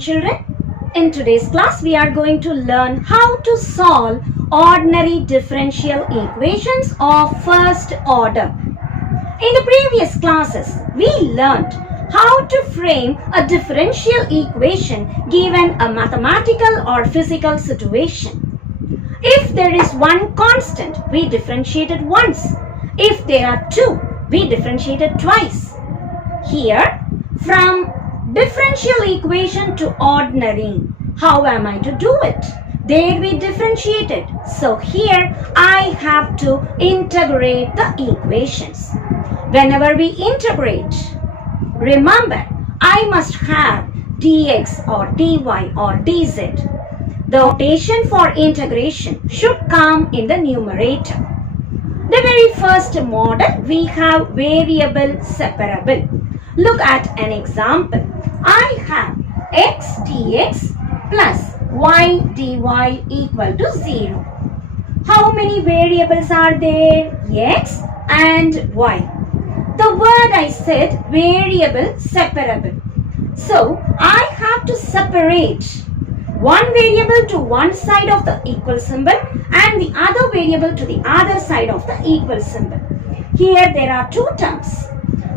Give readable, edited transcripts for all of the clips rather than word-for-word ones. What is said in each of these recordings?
children. In today's class, we are going to learn how to solve ordinary differential equations of first order. In the previous classes, we learned how to frame a differential equation given a mathematical or physical situation. If there is one constant, we differentiate it once. If there are two, we differentiate it twice. Here, from differential equation to ordinary, how am I to do it? There we differentiate it. So here I have to integrate the equations. Whenever we integrate, remember I must have dx or dy or dz. The notation for integration should come in the numerator. The very first model, we have variable separable. Look at an example. I have x dx plus y dy equal to 0. How many variables are there? X and y. The word I said variable separable. So I have to separate one variable to one side of the equal symbol and the other variable to the other side of the equal symbol. Here there are two terms.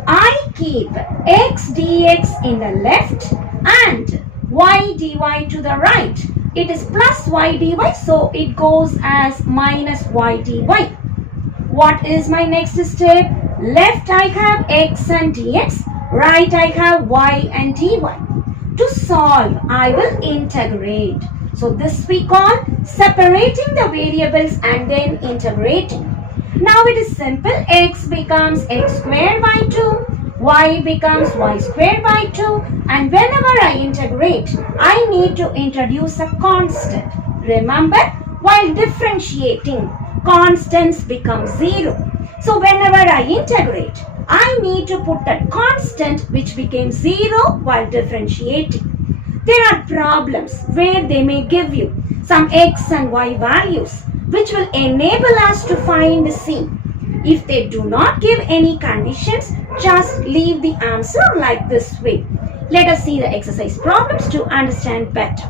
I keep x dx in the left and y dy to the right. It is plus y dy, so it goes as minus y dy. What is my next step? Left I have x and dx, right I have y and dy. To solve, I will integrate. So this we call separating the variables and then integrating. Now it is simple. X becomes x squared by 2, y becomes y squared by 2, and whenever I integrate, I need to introduce a constant. Remember, while differentiating, constants become 0. So whenever I integrate, I need to put that constant which became 0 while differentiating. There are problems where they may give you some x and y values which will enable us to find C. If they do not give any conditions, just leave the answer like this way. Let us see the exercise problems to understand better.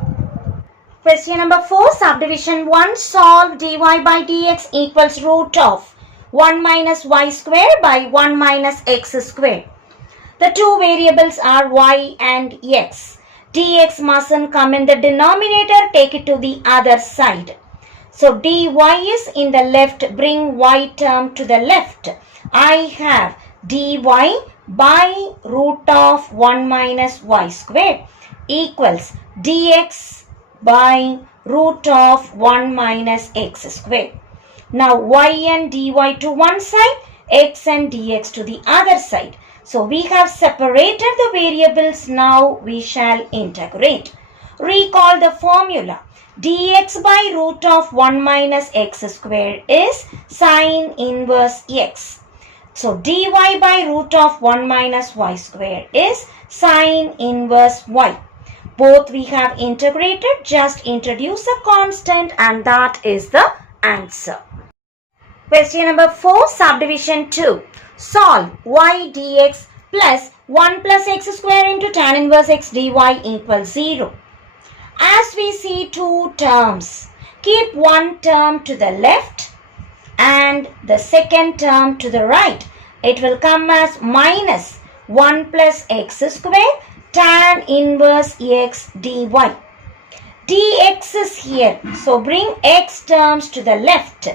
Question number 4, subdivision 1, solve dy by dx equals root of 1 minus y square by 1 minus x square. The two variables are y and x. Dx mustn't come in the denominator, take it to the other side. So dy is in the left, bring y term to the left. I have dy by root of 1 minus y square equals dx by root of 1 minus x square. Now y and dy to one side, x and dx to the other side. So we have separated the variables, now we shall integrate. Recall the formula. Dx by root of 1 minus x square is sine inverse x. So dy by root of 1 minus y square is sine inverse y. Both we have integrated, just introduce a constant and that is the answer. Question number 4, subdivision 2. Solve y dx plus 1 plus x square into tan inverse x dy equals 0. As we see two terms, keep one term to the left and the second term to the right. It will come as minus 1 plus x square tan inverse x dy. Dx is here, so bring x terms to the left.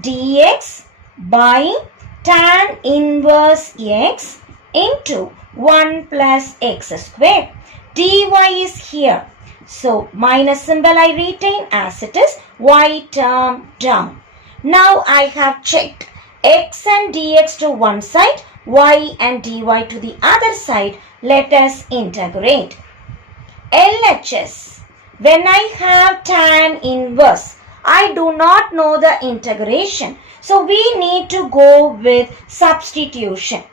Dx by tan inverse x into 1 plus x square. Dy is here. So minus symbol I retain as it is, y term down. Now I have checked x and dx to one side, y and dy to the other side. Let us integrate. LHS. When I have tan inverse, I do not know the integration. So we need to go with substitution.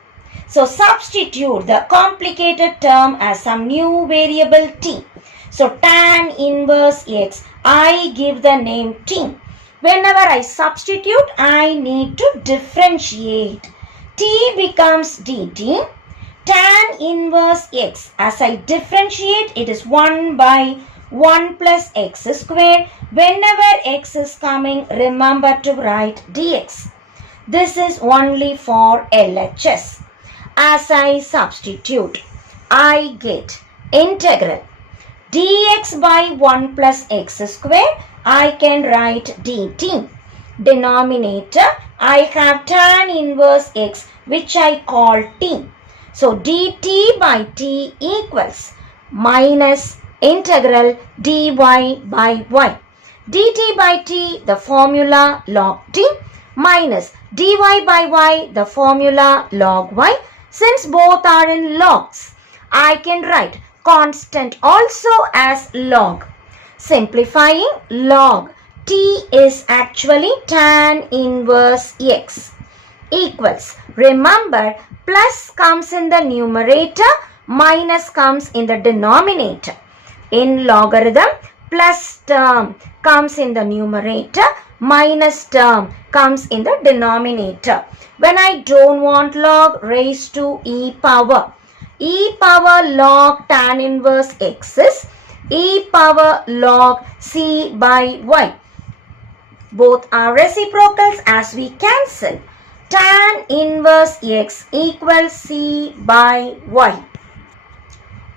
So substitute the complicated term as some new variable t. So tan inverse x, I give the name t. Whenever I substitute, I need to differentiate. T becomes dt. tan inverse x. As I differentiate, it is 1 by 1 plus x square. Whenever x is coming, remember to write dx. This is only for LHS. As I substitute, I get integral dx by 1 plus x square. I can write dt. Denominator, I have tan inverse x, which I call t. So dt by t equals minus integral dy by y. dt by t, the formula log t, minus dy by y, the formula log y. Since both are in logs, I can write constant also as log. Simplifying, log t is actually tan inverse x equals, remember, plus comes in the numerator, minus comes in the denominator. In logarithm, plus term comes in the numerator, minus term comes in the denominator. When I don't want log, raise to e power log tan inverse x is e power log c by y. Both are reciprocals as we cancel. Tan inverse x equals c by y.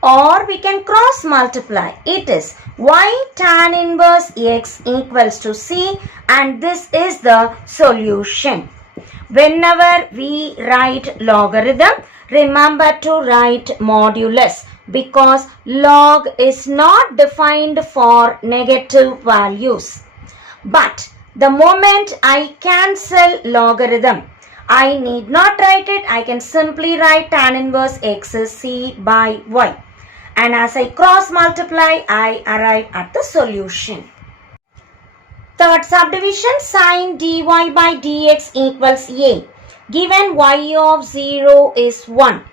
Or we can cross multiply. It is y tan inverse x equals to c, and this is the solution. Whenever we write logarithm, remember to write modulus, because log is not defined for negative values. But the moment I cancel logarithm, I need not write it. I can simply write tan inverse x is c by y. And as I cross multiply, I arrive at the solution. Third subdivision, sin dy by dx equals a. Given y of 0 is 1.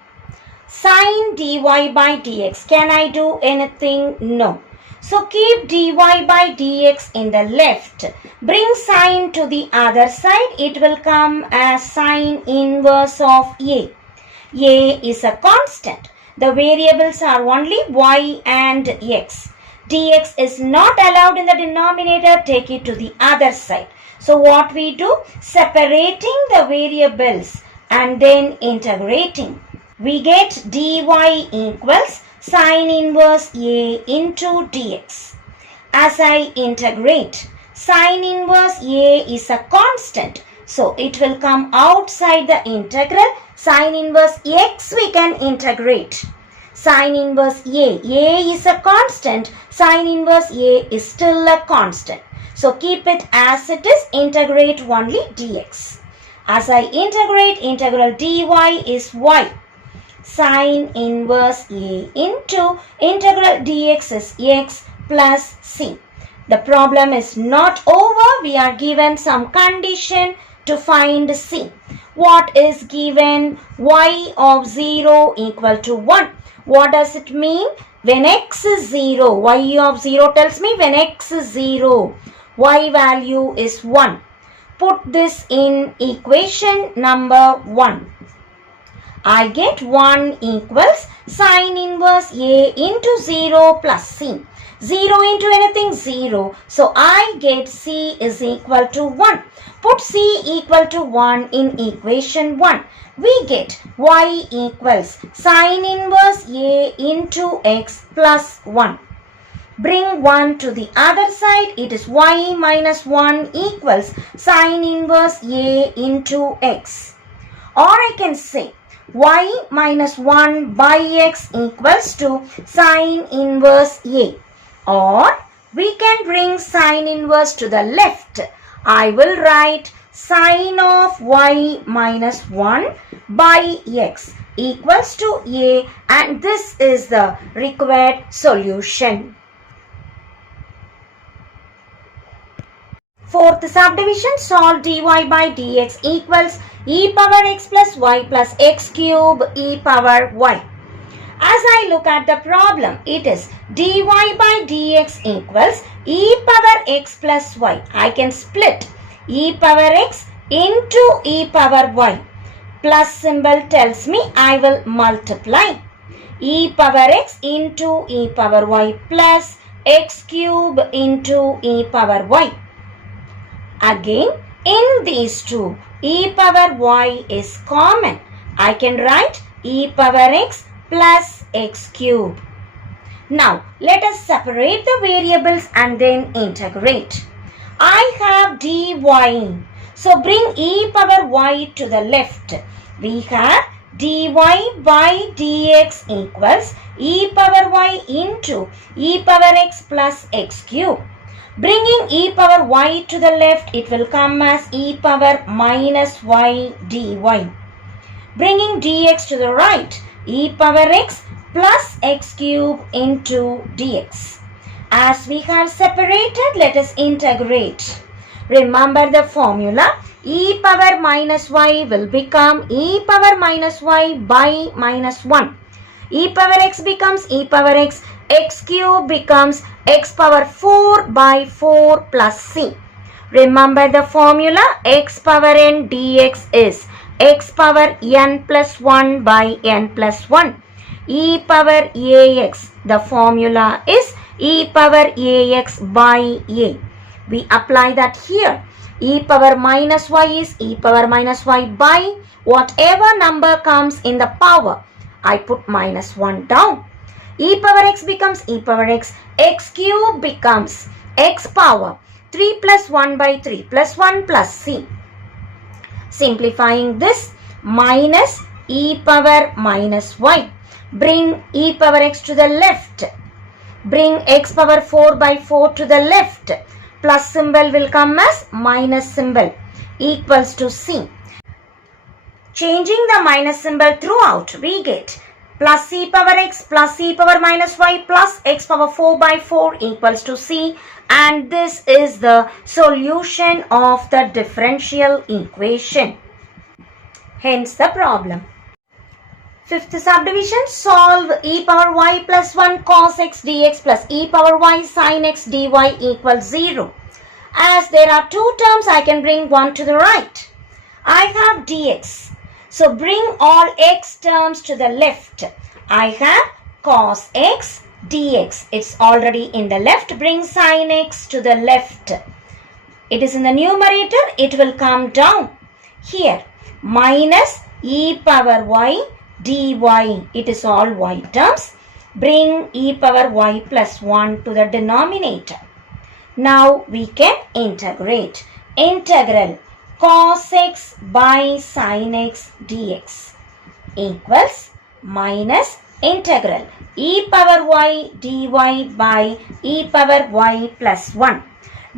Sin dy by dx. Can I do anything? No. So keep dy by dx in the left. Bring sin to the other side. It will come as sin inverse of a. A is a constant. The variables are only y and x. Dx is not allowed in the denominator. Take it to the other side. So what we do? Separating the variables and then integrating. We get dy equals sin inverse a into dx. As I integrate, sin inverse a is a constant. So it will come outside the integral. Sin inverse x we can integrate. Sin inverse a is a constant. Sin inverse a is still a constant. So keep it as it is, integrate only dx. As I integrate, integral dy is y. Sin inverse a into integral dx is x plus c. The problem is not over. We are given some condition to find c. What is given? Y of 0 equal to 1. What does it mean? When x is 0, y of 0 tells me when x is 0, y value is 1. Put this in equation number 1. I get 1 equals sin inverse a into 0 plus c. 0 into anything 0. So I get c is equal to 1. Put c equal to 1 in equation 1. We get y equals sin inverse a into x plus 1. Bring 1 to the other side. It is y minus 1 equals sin inverse a into x. Or I can say y minus 1 by x equals to sin inverse a. Or we can bring sin inverse to the left. I will write sin of y minus 1 by x equals to a, and this is the required solution. Fourth subdivision, solve dy by dx equals e power x plus y plus x cube e power y. As I look at the problem, it is dy by dx equals e power x plus y. I can split e power x into e power y. Plus symbol tells me I will multiply e power x into e power y plus x cube into e power y. Again, in these two, e power y is common. I can write e power x plus x cube. Now, let us separate the variables and then integrate. I have dy. So, bring e power y to the left. We have dy by dx equals e power y into e power x plus x cube. Bringing e power y to the left, it will come as e power minus y dy. Bringing dx to the right, e power x plus x cube into dx. As we have separated, let us integrate. Remember the formula. E power minus y will become e power minus y by minus 1. E power x becomes e power x. X cube becomes x power 4 by 4 plus c. Remember the formula. X power n dx is x power n plus 1 by n plus 1. E power ax, the formula is e power ax by a. We apply that here. E power minus y is e power minus y by whatever number comes in the power. I put minus 1 down. E power x becomes e power x. X cube becomes x power 3 plus 1 by 3 plus 1 plus c. Simplifying this, minus e power minus y. Bring e power x to the left. Bring x power 4 by 4 to the left. Plus symbol will come as minus symbol equals to c. Changing the minus symbol throughout, we get plus e power x plus e power minus y plus x power 4 by 4 equals to c, and this is the solution of the differential equation. Hence the problem. Fifth subdivision, solve e power y plus 1 cos x dx plus e power y sin x dy equals 0. As there are two terms, I can bring one to the right. I have dx. So bring all x terms to the left. I have cos x dx. It's already in the left. Bring sin x to the left. It is in the numerator. It will come down. Here, minus e power y dy. It is all y terms. Bring e power y plus 1 to the denominator. Now we can integrate. Integral cos x by sin x dx equals minus integral e power y dy by e power y plus 1.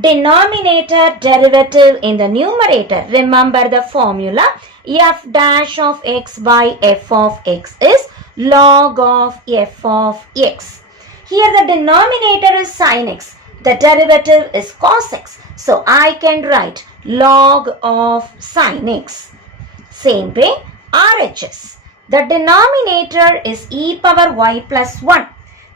Denominator derivative in the numerator. Remember the formula. F dash of x by f of x is log of f of x. Here the denominator is sin x. The derivative is cos x. So I can write log of sin x. Same way, RHS. The denominator is e power y plus 1.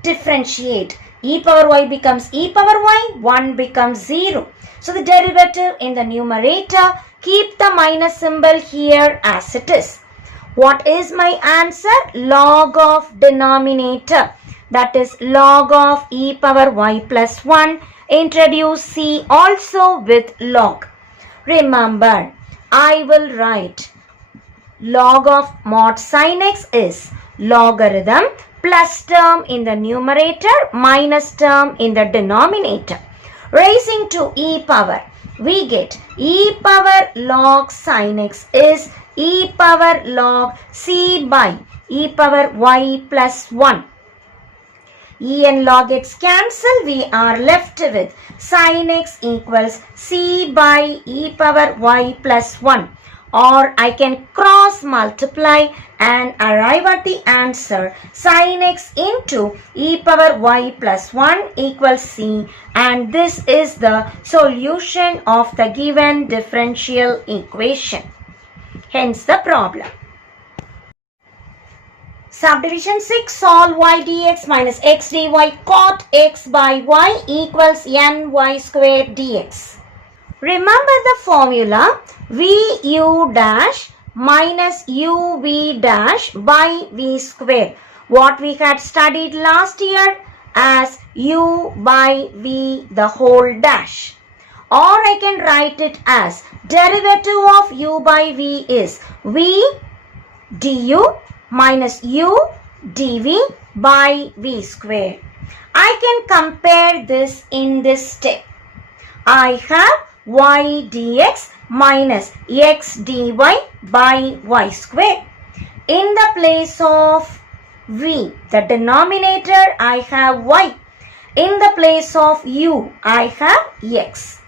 Differentiate. E power y becomes e power y, 1 becomes 0. So the derivative in the numerator, keep the minus symbol here as it is. What is my answer? Log of denominator. That is log of e power y plus 1. Introduce c also with log. Remember, I will write log of mod sin x is logarithm plus term in the numerator minus term in the denominator. Raising to e power, we get e power log sin x is e power log c by e power y plus 1. E and log x cancel. We are left with sin x equals c by e power y plus 1. Or I can cross multiply and arrive at the answer sin x into e power y plus 1 equals c, and this is the solution of the given differential equation. Hence the problem. Subdivision 6, solve y dx minus x dy cot x by y equals ny square dx. Remember the formula, vu dash minus uv dash by v square. What we had studied last year as u by v the whole dash. Or I can write it as derivative of u by v is v du minus u dv by v square. I can compare this in this step. I have y dx minus x dy by y square. In the place of v, the denominator, I have y. In the place of u, I have x.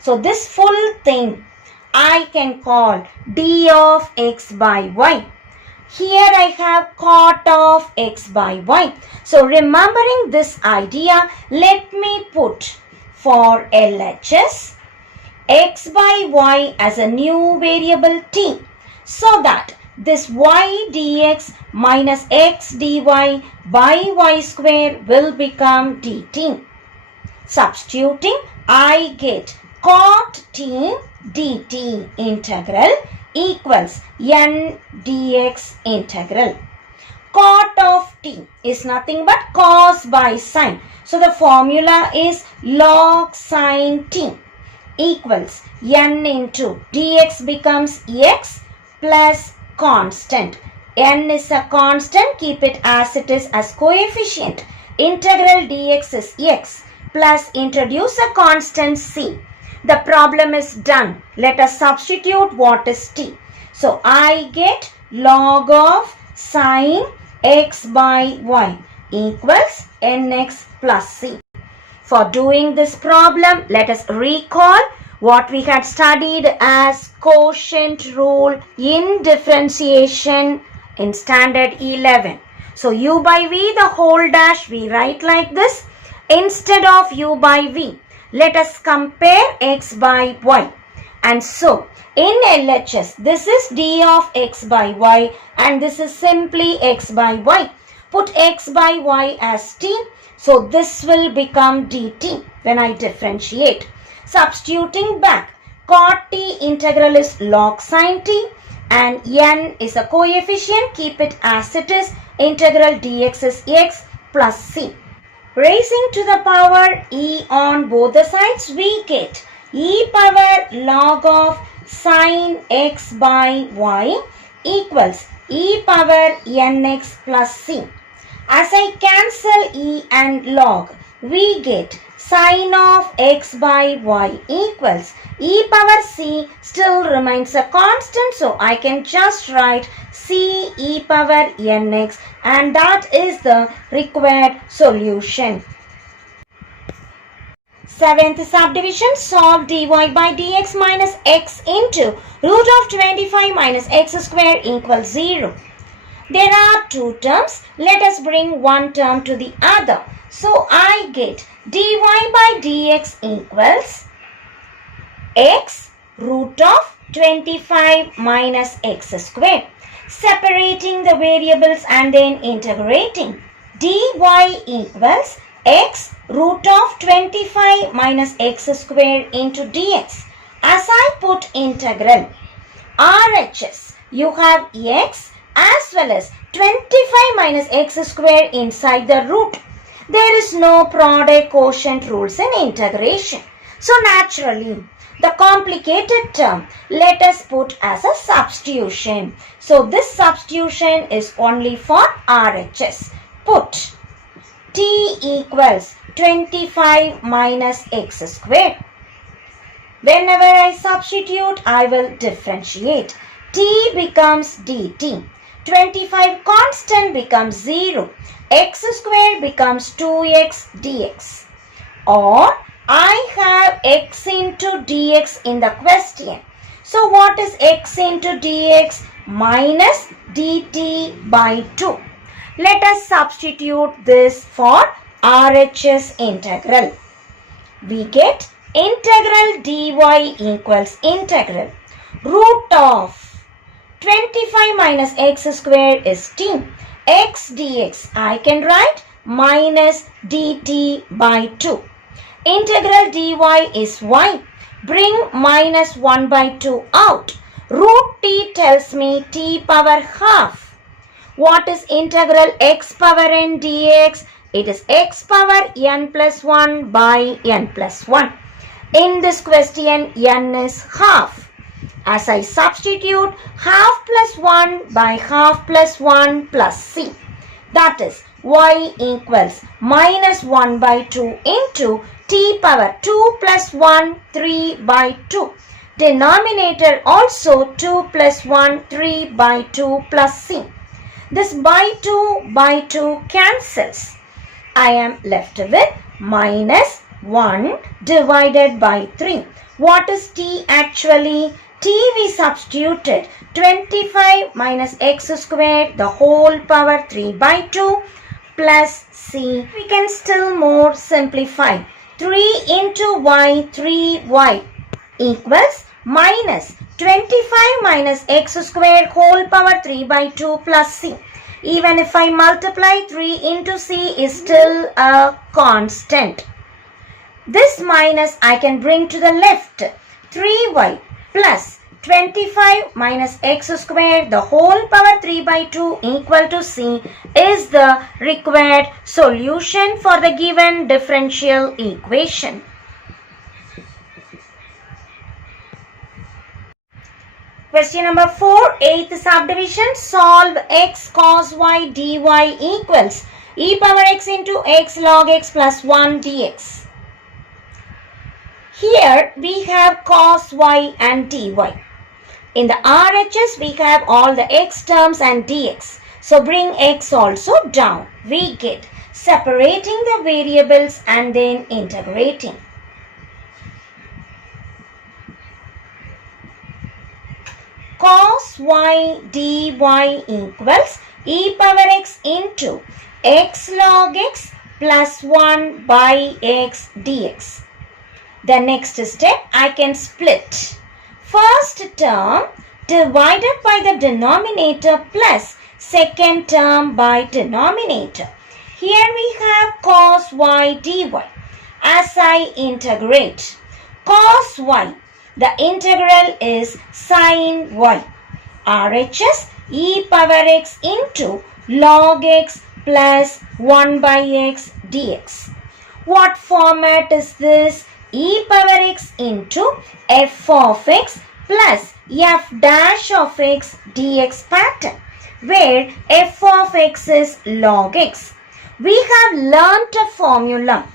So this full thing I can call d of x by y. Here I have cot of x by y. So remembering this idea, let me put for LHS x by y as a new variable t, so that this y dx minus x dy by y square will become dt. Substituting, I get cot t dt integral equals n dx integral. Cot of t is nothing but cos by sine. So the formula is log sine t equals n into dx becomes x plus constant. N is a constant, keep it as it is as coefficient. Integral dx is x plus introduce a constant c. The problem is done. Let us substitute what is t. So I get log of sine x by y equals nx plus c. For doing this problem, let us recall what we had studied as quotient rule in differentiation in standard 11. So u by v the whole dash we write like this. Instead of u by v, let us compare x by y. And so, in LHS, this is d of x by y and this is simply x by y. Put x by y as t. So, this will become dt when I differentiate. Substituting back, cot t integral is log sine t and n is a coefficient. Keep it as it is. Integral dx is x plus c. Raising to the power e on both the sides, we get e power log of sine x by y equals e power nx plus c. As I cancel e and log, we get sine of x by y equals e power c still remains a constant, so I can just write c e power nx, and that is the required solution. Seventh subdivision, solve dy by dx minus x into root of 25 minus x square equals 0. There are two terms. Let us bring one term to the other. So I get dy by dx equals x root of 25 minus x square. Separating the variables and then integrating. Dy equals x root of 25 minus x square into dx. As I put integral, RHS, you have x as well as 25 minus x square inside the root. There is no product quotient rules in integration. So naturally, the complicated term, let us put as a substitution. So this substitution is only for RHS. Put t equals 25 minus x square. Whenever I substitute, I will differentiate. T becomes dt. 25 constant becomes 0. X square becomes 2x dx. Or I have x into dx in the question. So what is x into dx? Minus dt by 2. Let us substitute this for RHS integral. We get integral dy equals integral root of 25 minus x square is t. X dx I can write minus dt by 2. Integral dy is y. Bring minus 1 by 2 out. Root t tells me t power half. What is integral x power n dx? It is x power n plus 1 by n plus 1. In this question, n is half. As I substitute half plus 1 by half plus 1 plus c. That is y equals minus 1 by 2 into t power 2 plus 1 3 by 2. Denominator also 2 plus 1 3 by 2 plus c. This by 2 cancels. I am left with minus 1 divided by 3. What is t actually? T we substituted 25 minus x squared the whole power 3 by 2 plus c. We can still more simplify. 3 into y, 3y equals minus 25 minus x squared whole power 3 by 2 plus c. Even if I multiply 3 into c is still a constant. This minus I can bring to the left. 3y plus 25 minus x squared the whole power 3 by 2 equal to c is the required solution for the given differential equation. Question number 4, 8th subdivision. Solve x cos y dy equals e power x into x log x plus 1 dx. Here we have cos y and dy. In the RHS we have all the x terms and dx. So bring x also down. We get separating the variables and then integrating. Cos y dy equals e power x into x log x plus 1 by x dx. The next step I can split. First term divided by the denominator plus second term by denominator. Here we have cos y dy. As I integrate cos y, the integral is sin y. RHS e power x into log x plus 1 by x dx. What format is this? E power x into f of x plus f dash of x dx pattern, where f of x is log x. We have learnt a formula.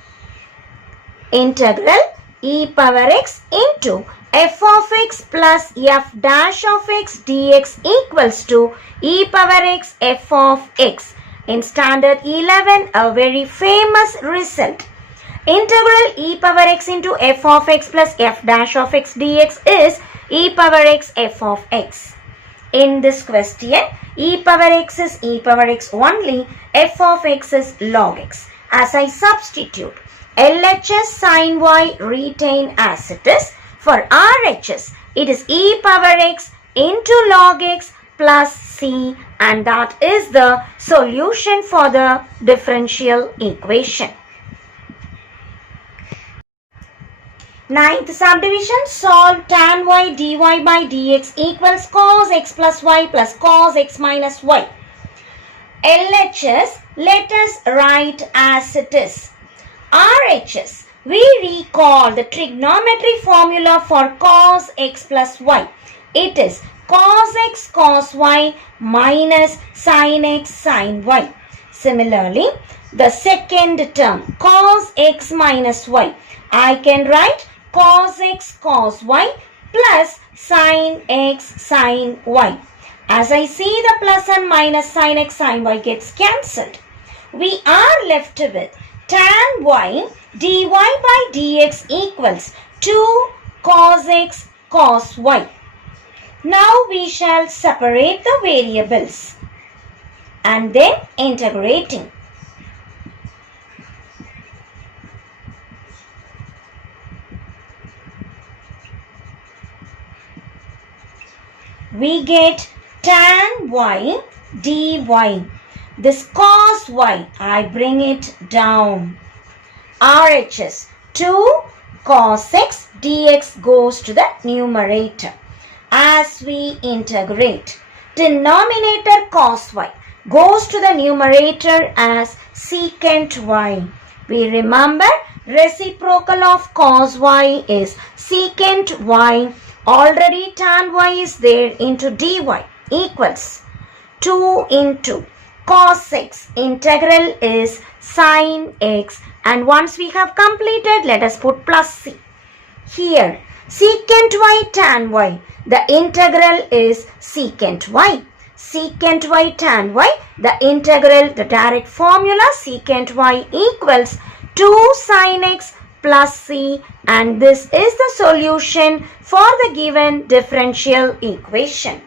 Integral e power x into f of x plus f dash of x dx equals to e power x f of x. In standard 11, a very famous result. Integral e power x into f of x plus f dash of x dx is e power x f of x. In this question, e power x is e power x only, f of x is log x. As I substitute, LHS sin y retain as it is. For RHS, it is e power x into log x plus c, and that is the solution for the differential equation. Ninth subdivision. Solve tan y dy by dx equals cos x plus y plus cos x minus y. LHS, let us write as it is. RHS, we recall the trigonometry formula for cos x plus y. It is cos x cos y minus sin x sin y. Similarly, the second term cos x minus y, I can write cos x cos y plus sin x sin y. As I see the plus and minus, sin x sin y gets cancelled. We are left with tan y dy by dx equals 2 cos x cos y. Now we shall separate the variables and then integrating. We get tan y dy. This cos y, I bring it down. RHS 2 cos x dx goes to the numerator. as we integrate. Denominator cos y goes to the numerator as secant y. We remember reciprocal of cos y is secant y. Already tan y is there into dy equals 2 into cos x. Integral is sin x. And once we have completed, let us put plus c. Here, secant y tan y. The integral is secant y. Secant y tan y. The integral, the direct formula, secant y equals 2 sin x plus c. And this is the solution for the given differential equation.